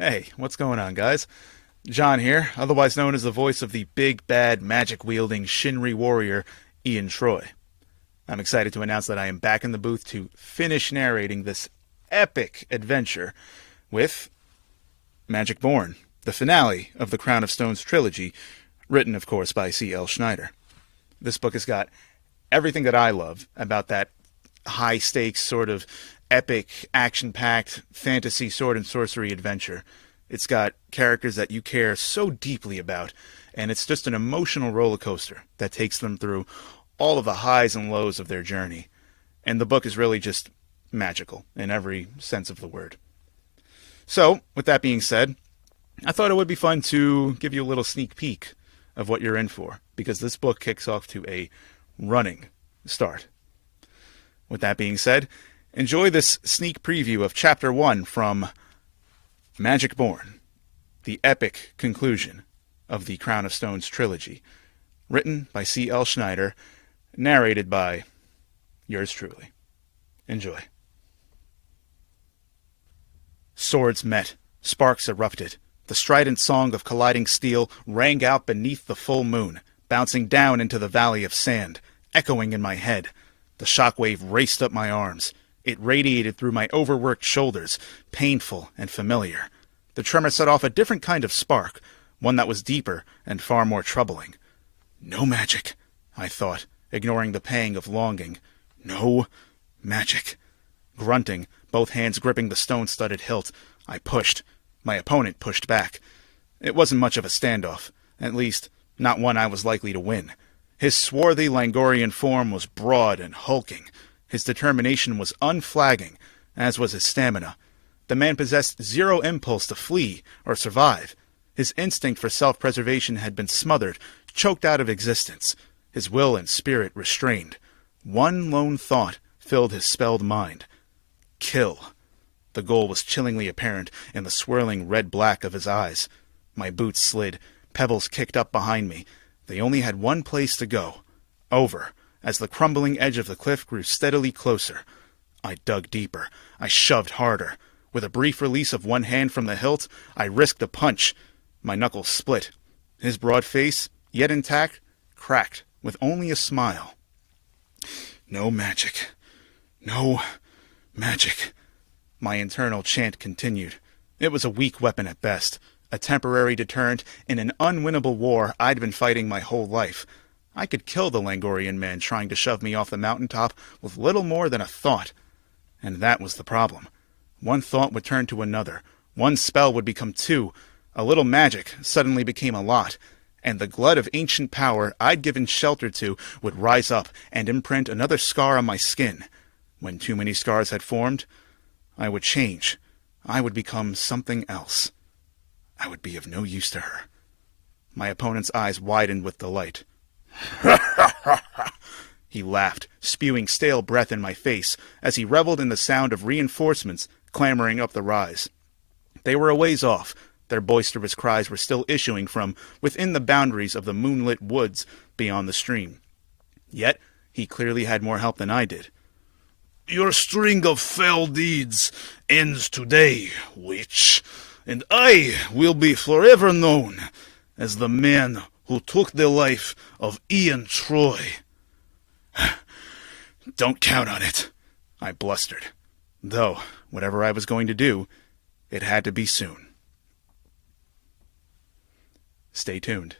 Hey, what's going on, guys? John here, otherwise known as the voice of the big, bad, magic-wielding Shinri warrior, Ian Troy. I'm excited to announce that I am back in the booth to finish narrating this epic adventure with Magic-Borne, the finale of the Crown of Stones Trilogy, written, of course, by C.L. Schneider. This book has got everything that I love about that high-stakes sort of epic, action-packed fantasy sword and sorcery adventure. It's got characters that you care so deeply about, and it's just an emotional roller coaster that takes them through all of the highs and lows of their journey. And the book is really just magical in every sense of the word. So, with that being said, I thought it would be fun to give you a little sneak peek of what you're in for, because this book kicks off to a running start. With that being said, enjoy this sneak preview of Chapter 1 from Magic-Borne, the epic conclusion of the Crown of Stones trilogy, written by C.L. Schneider, narrated by yours truly. Enjoy. Swords met, sparks erupted. The strident song of colliding steel rang out beneath the full moon, bouncing down into the valley of sand, echoing in my head. The shockwave raced up my arms. It radiated through my overworked shoulders, painful and familiar. The tremor set off a different kind of spark, one that was deeper and far more troubling. No magic, I thought, ignoring the pang of longing. No magic. Grunting, both hands gripping the stone-studded hilt, I pushed. My opponent pushed back. It wasn't much of a standoff, at least not one I was likely to win. His swarthy Langorian form was broad and hulking. His determination was unflagging, as was his stamina. The man possessed zero impulse to flee or survive. His instinct for self-preservation had been smothered, choked out of existence, his will and spirit restrained. One lone thought filled his spelled mind. Kill. The goal was chillingly apparent in the swirling red-black of his eyes. My boots slid, pebbles kicked up behind me. They only had one place to go. Over, as the crumbling edge of the cliff grew steadily closer. I dug deeper. I shoved harder. With a brief release of one hand from the hilt, I risked a punch. My knuckles split. His broad face, yet intact, cracked with only a smile. No magic. No magic. My internal chant continued. It was a weak weapon at best, a temporary deterrent in an unwinnable war I'd been fighting my whole life. I could kill the Langorian man trying to shove me off the mountaintop with little more than a thought. And that was the problem. One thought would turn to another. One spell would become two. A little magic suddenly became a lot. And the glut of ancient power I'd given shelter to would rise up and imprint another scar on my skin. When too many scars had formed, I would change. I would become something else. I would be of no use to her. My opponent's eyes widened with delight. He laughed, spewing stale breath in my face, as he reveled in the sound of reinforcements clamoring up the rise. They were a ways off. Their boisterous cries were still issuing from within the boundaries of the moonlit woods beyond the stream. Yet, he clearly had more help than I did. Your string of fell deeds ends today, witch, and I will be forever known as the man who took the life of Ian Troy. Don't count on it, I blustered. Though, whatever I was going to do, it had to be soon. Stay tuned.